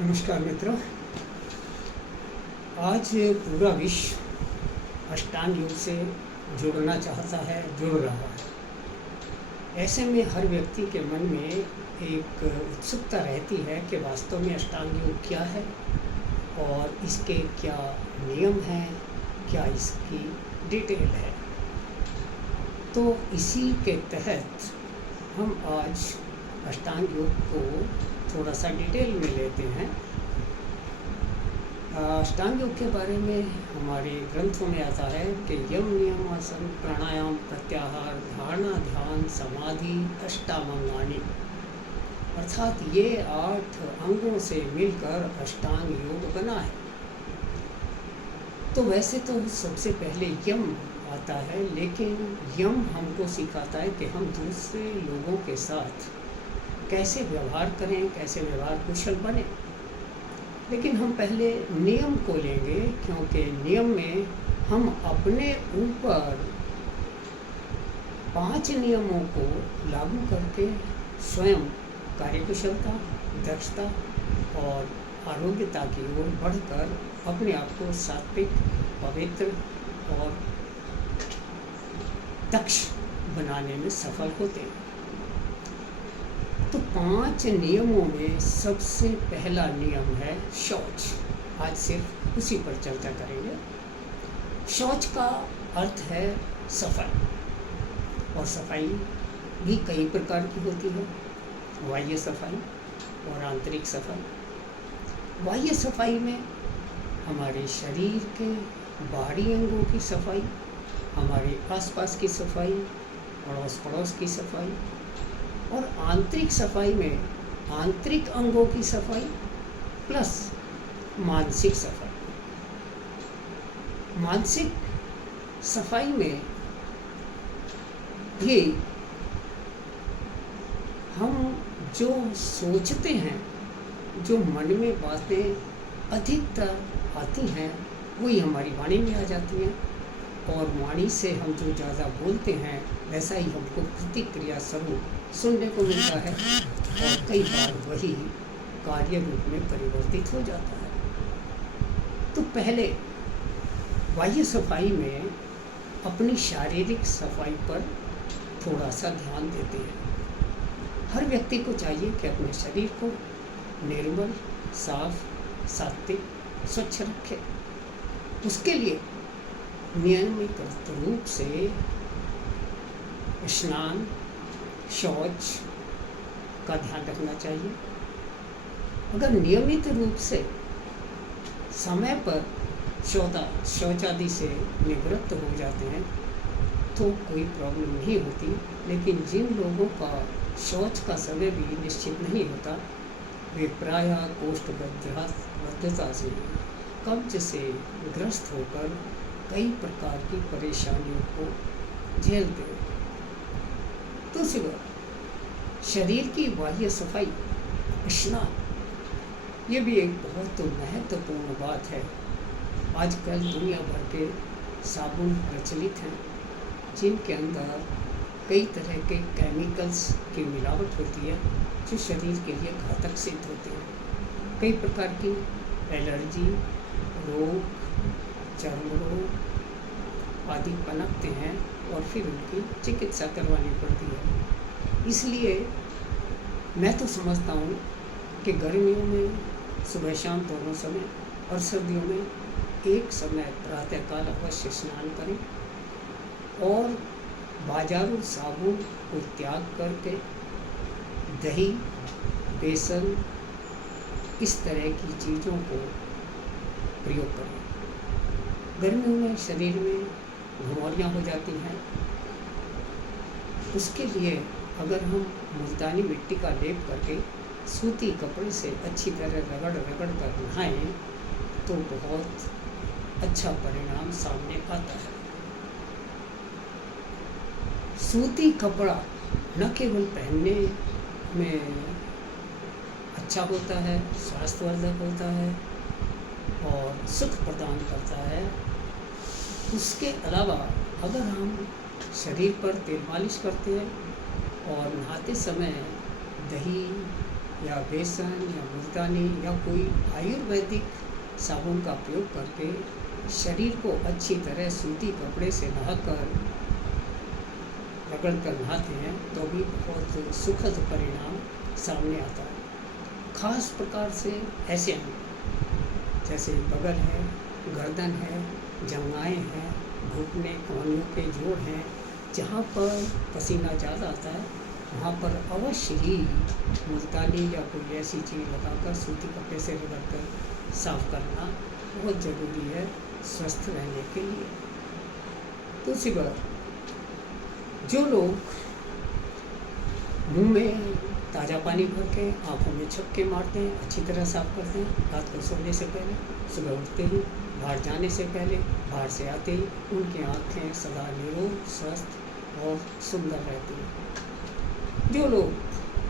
नमस्कार मित्रों। आज पूरा विश्व अष्टांग योग से जुड़ना चाहता है, जुड़ रहा है। ऐसे में हर व्यक्ति के मन में एक उत्सुकता रहती है कि वास्तव में अष्टांग योग क्या है और इसके क्या नियम हैं, क्या इसकी डिटेल है। तो इसी के तहत हम आज अष्टांग योग को थोड़ा सा डिटेल में लेते हैं। अष्टांग योग के बारे में हमारे ग्रंथों में आता है कि यम नियम आसन प्राणायाम प्रत्याहार धारणा ध्यान समाधि अष्टांगानी, अर्थात ये 8 अंगों से मिलकर अष्टांग योग बना है। तो वैसे तो सबसे पहले यम आता है, लेकिन यम हमको सिखाता है कि हम दूसरे लोगों के साथ कैसे व्यवहार करें, कैसे व्यवहार कुशल बने। लेकिन हम पहले नियम को लेंगे, क्योंकि नियम में हम अपने ऊपर 5 नियमों को लागू करके स्वयं कार्यकुशलता, दक्षता और आरोग्यता की ओर बढ़कर अपने आप को सात्विक, पवित्र और दक्ष बनाने में सफल होते हैं। तो 5 नियमों में सबसे पहला नियम है शौच। आज सिर्फ उसी पर चर्चा करेंगे। शौच का अर्थ है सफाई, और सफाई भी कई प्रकार की होती है। बाह्य सफाई और आंतरिक सफाई। बाह्य सफाई में हमारे शरीर के बाहरी अंगों की सफाई, हमारे आसपास की सफाई, अड़ोस पड़ोस की सफाई, और आंतरिक सफाई में आंतरिक अंगों की सफाई प्लस मानसिक सफाई। मानसिक सफाई में ये हम जो सोचते हैं, जो मन में बातें अधिकतर आती हैं, वही हमारी वाणी में आ जाती हैं, और वाणी से हम जो ज़्यादा बोलते हैं वैसा ही हमको प्रतिक्रिया स्वरूप सुनने को मिलता है, और कई बार वही कार्य रूप में परिवर्तित हो जाता है। तो पहले बाह्य सफाई में अपनी शारीरिक सफाई पर थोड़ा सा ध्यान देते हैं। हर व्यक्ति को चाहिए कि अपने शरीर को निर्मल, साफ, सात्विक, स्वच्छ रखे। उसके लिए नियमित रूप से स्नान, शौच का ध्यान रखना चाहिए। अगर नियमित रूप से समय पर शौचादि से निवृत्त हो जाते हैं तो कोई प्रॉब्लम नहीं होती। लेकिन जिन लोगों का शौच का समय भी निश्चित नहीं होता, वे प्रायः कोष्ठबद्धता से, कब्ज से ग्रस्त होकर कई प्रकार की परेशानियों को झेलते हैं। दूसरी बात, शरीर की बाह्य सफाई, स्नान, ये भी एक बहुत महत्वपूर्ण बात है। आजकल दुनिया भर के साबुन प्रचलित हैं, जिनके अंदर कई तरह के केमिकल्स की मिलावट होती है, जो शरीर के लिए घातक सिद्ध होते हैं। कई प्रकार की एलर्जी रोग, चर्म रोग आदि पनपते हैं, और फिर उनकी चिकित्सा करवानी पड़ती है। इसलिए मैं तो समझता हूँ कि गर्मियों में सुबह शाम दोनों समय, और सर्दियों में एक समय प्रातःकाल अवश्य स्नान करें, और बाजारू साबुन को त्याग करके दही, बेसन, इस तरह की चीज़ों को प्रयोग करें। गर्मियों में शरीर में घुमौलियाँ हो जाती हैं। उसके लिए अगर हम मुल्तानी मिट्टी का लेप करके सूती कपड़े से अच्छी तरह रगड़ कर नहाएं तो बहुत अच्छा परिणाम सामने आता है। सूती कपड़ा न केवल पहनने में अच्छा होता है, स्वास्थ्यवर्धक होता है और सुख प्रदान करता है, उसके अलावा अगर हम शरीर पर तेल मालिश करते हैं और नहाते समय दही या बेसन या मुल्तानी या कोई आयुर्वेदिक साबुन का प्रयोग करके शरीर को अच्छी तरह सूती कपड़े से नहाकर रगड़ कर नहाते हैं तो भी बहुत सुखद परिणाम सामने आता है। खास प्रकार से ऐसे अंग जैसे बगल है, गर्दन है, जंघाएं हैं, घुटने, कमरियों के जोड़ हैं, जहाँ पर पसीना ज़्यादा आता है वहाँ पर अवश्य ही मुल्तानी या कोई ऐसी चीज़ लगाकर सूती कपड़े से रगड़ कर साफ करना बहुत ज़रूरी है स्वस्थ रहने के लिए। दूसरी बात, जो लोग मुंह में ताज़ा पानी भर के आँखों में छक्के मारते हैं, अच्छी तरह साफ करते हैं, रात को सोने से पहले, सुबह उठते ही, बाहर जाने से पहले, बाहर से आते ही उनकी आँखें सदा निरोग, स्वस्थ और सुंदर रहती हैं। जो लोग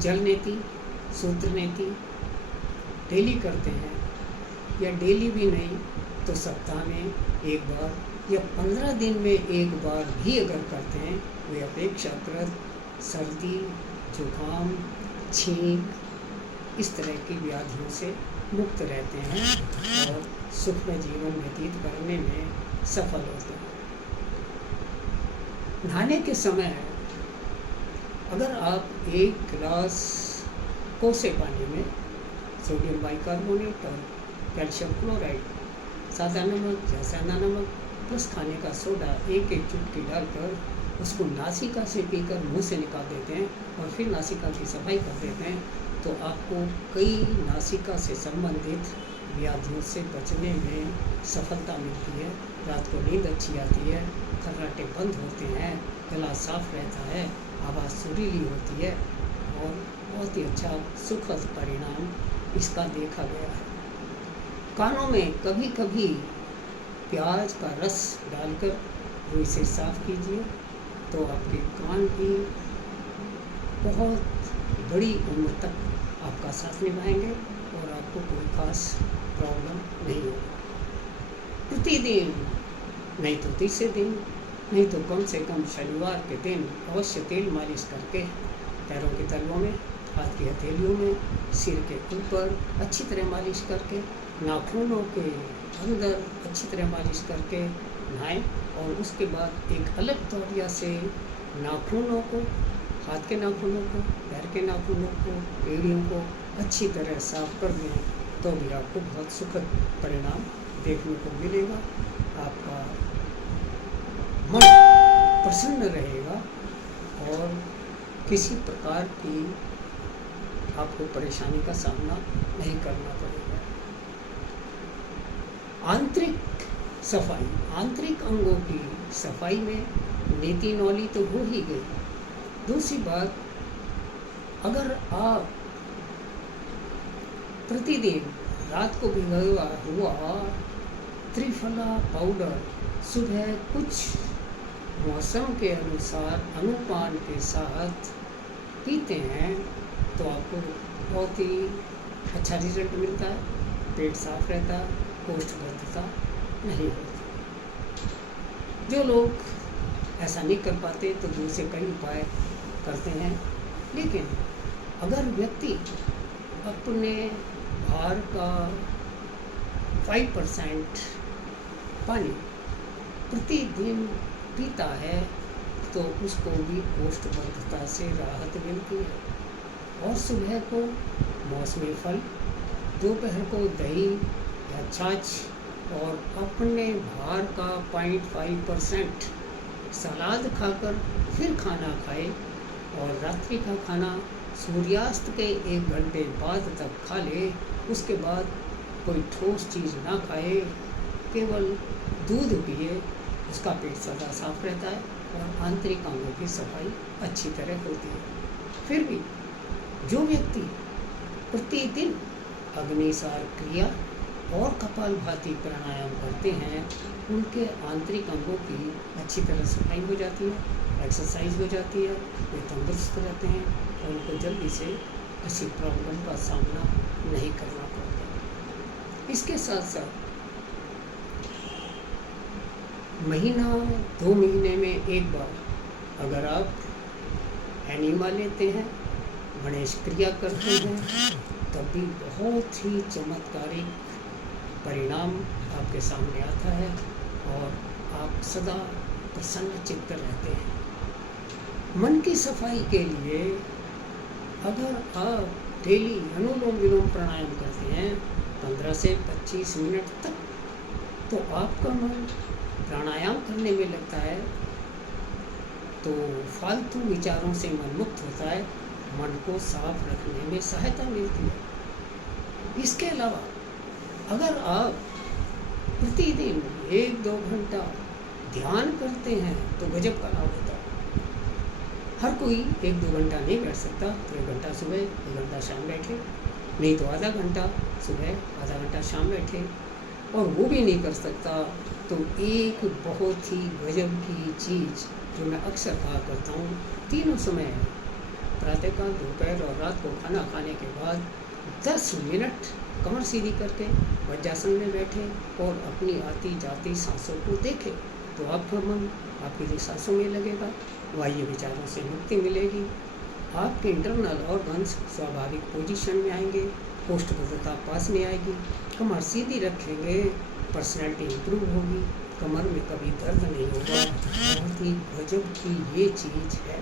जल नीति, सूत्र नीति डेली करते हैं या डेली भी नहीं तो सप्ताह में एक बार या 15 दिन में एक बार भी अगर करते हैं, वे अपेक्षाकृत सर्दी, जुकाम, छींक इस तरह की व्याधियों से मुक्त रहते हैं और सुखमय जीवन व्यतीत करने में सफल होते हैं। नहाने के समय अगर आप एक गिलास कोसे पानी में सोडियम बाइकार्बोनेट और कैल्शियम क्लोराइड, सादा नमक, जैसाना नमक प्लस खाने का सोडा एक एक चुटकी डालकर उसको नासिका से पीकर मुंह से निकाल देते हैं और फिर नासिका की सफाई कर देते हैं तो आपको कई नासिका से संबंधित व्याधियों से बचने में सफलता मिलती है। रात को नींद अच्छी आती है, खर्राटे बंद होते हैं, गला साफ रहता है, आवाज़ सुरीली होती है और बहुत ही अच्छा सुखद परिणाम इसका देखा गया है। कानों में कभी कभी प्याज का रस डालकर रुई से साफ कीजिए तो आपके कान भी बहुत बड़ी उम्र तक आपका साथ निभाएंगे और आपको कोई खास प्रॉब्लम नहीं होगी। प्रतिदिन नहीं तो तीसरे दिन, नहीं तो कम से कम शनिवार के दिन अवश्य तेल मालिश करके पैरों के तलवों में, हाथ की हथेलियों में, सिर के ऊपर अच्छी तरह मालिश करके, नाखूनों के अंदर अच्छी तरह मालिश करके नहाएं और उसके बाद एक अलग तौलिया से नाखूनों को, हाथ के नाखूनों को, पैर के नाखूनों को, एड़ियों को अच्छी तरह साफ कर दें तो भी आपको बहुत सुखद परिणाम देखने को मिलेगा। आपका मन प्रसन्न रहेगा और किसी प्रकार की आपको परेशानी का सामना नहीं करना पड़ेगा। आंतरिक सफाई, आंतरिक अंगों की सफाई में नीति नौली तो हो ही गई। दूसरी बात, अगर आप प्रतिदिन रात को भिगोया हुआ त्रिफला पाउडर सुबह कुछ मौसम के अनुसार अनुपान के साथ पीते हैं तो आपको बहुत ही अच्छा रिजल्ट मिलता है, पेट साफ रहता है, कोष्ठबद्धता नहीं होती। जो लोग ऐसा नहीं कर पाते तो दूसरे कई उपाय करते हैं, लेकिन अगर व्यक्ति अपने भार का 5% पानी प्रतिदिन पीता है तो उसको भी कोष्ठबद्धता से राहत मिलती है। और सुबह को मौसमी फल, दोपहर को दही या छाछ और अपने भार का 0.5% सलाद खाकर फिर खाना खाए और रात्रि का खाना सूर्यास्त के 1 घंटे बाद तक खा ले। उसके बाद कोई ठोस चीज़ ना खाए, केवल दूध पिए, उसका पेट सदा साफ रहता है और आंतरिक अंगों की सफाई अच्छी तरह होती है। फिर भी जो व्यक्ति प्रतिदिन अग्निसार क्रिया और कपालभाति प्राणायाम करते हैं उनके आंतरिक अंगों की अच्छी तरह सफाई हो जाती है, एक्सरसाइज हो जाती है, वे तंदुरुस्त रहते हैं और उनको जल्दी से किसी प्रॉब्लम का सामना नहीं करना पड़ता। इसके साथ साथ महीना 2 महीने में एक बार अगर आप एनिमा लेते हैं, गणेश क्रिया करते हैं तब भी बहुत ही चमत्कारिक परिणाम आपके सामने आता है और आप सदा प्रसन्न चित्त रहते हैं। मन की सफाई के लिए अगर आप डेली अनुलोम विलोम प्राणायाम करते हैं 15 से 25 मिनट तक, तो आपका मन प्राणायाम करने में लगता है तो फालतू विचारों से मन मुक्त होता है, मन को साफ रखने में सहायता मिलती है। इसके अलावा अगर आप प्रतिदिन 1-2 घंटा ध्यान करते हैं तो गजब का लाभ होता है। हर कोई 1-2 घंटा नहीं बैठ सकता, तो 1 घंटा सुबह 1 घंटा शाम बैठे, नहीं तो आधा घंटा सुबह आधा घंटा शाम बैठे, और वो भी नहीं कर सकता तो एक बहुत ही गजब की चीज़ जो मैं अक्सर कहा करता हूँ, तीनों समय प्रातःकाल, दोपहर और रात को खाना खाने के बाद 10 मिनट कमर सीधी करके वज्रासन में बैठे और अपनी आती जाती सांसों को देखें, तो आपका मन आपकी सांसों में लगेगा, बाह्य विचारों से मुक्ति मिलेगी, आपके इंटरनल ऑर्गन्स स्वाभाविक पोजीशन में आएंगे, कोष्ठबद्धता पास में आएगी, कमर सीधी रखेंगे, पर्सनैलिटी इंप्रूव होगी, कमर में कभी दर्द नहीं होगा। बहुत ही गजब की ये चीज़ है।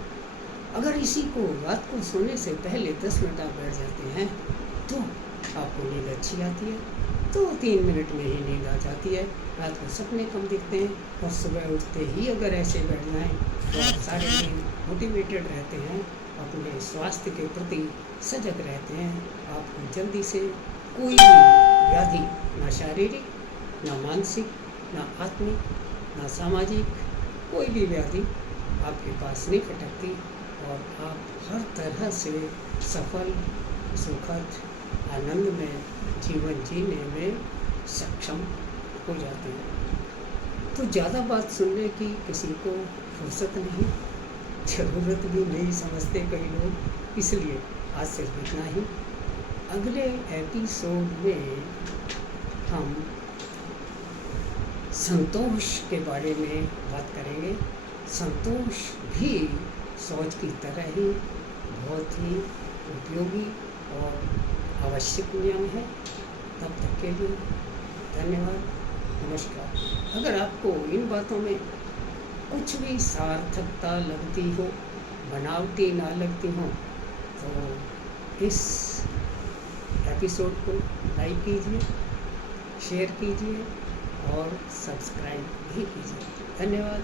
अगर इसी को रात को सोने से पहले 10 मिनट आप बैठ जाते हैं तो आपको नींद अच्छी आती है, तो 3 मिनट में ही नींद आ जाती है, रात को सपने कम दिखते हैं, और सुबह उठते ही अगर ऐसे बैठ जाएँ तो आप सारे दिन मोटिवेटेड रहते हैं, अपने स्वास्थ्य के प्रति सजग रहते हैं, आपको जल्दी से कोई भी व्याधि, ना शारीरिक, ना मानसिक, ना आत्मिक, ना सामाजिक, कोई भी व्याधि आपके पास नहीं फटकती, और आप हर तरह से सफल, सुखद, आनंद में जीवन जीने में सक्षम हो जाते हैं। तो ज़्यादा बात सुनने की किसी को फुर्सत नहीं, ज़रूरत भी नहीं समझते कई लोग, इसलिए आज सिर्फ इतना ही। अगले एपिसोड में हम संतोष के बारे में बात करेंगे। संतोष भी सोच की तरह ही बहुत ही उपयोगी और आवश्यक नियम है। तब तक के लिए धन्यवाद, नमस्कार। अगर आपको इन बातों में कुछ भी सार्थकता लगती हो, बनावटी ना लगती हो, तो इस एपिसोड को लाइक कीजिए, शेयर कीजिए और सब्सक्राइब भी कीजिए। धन्यवाद।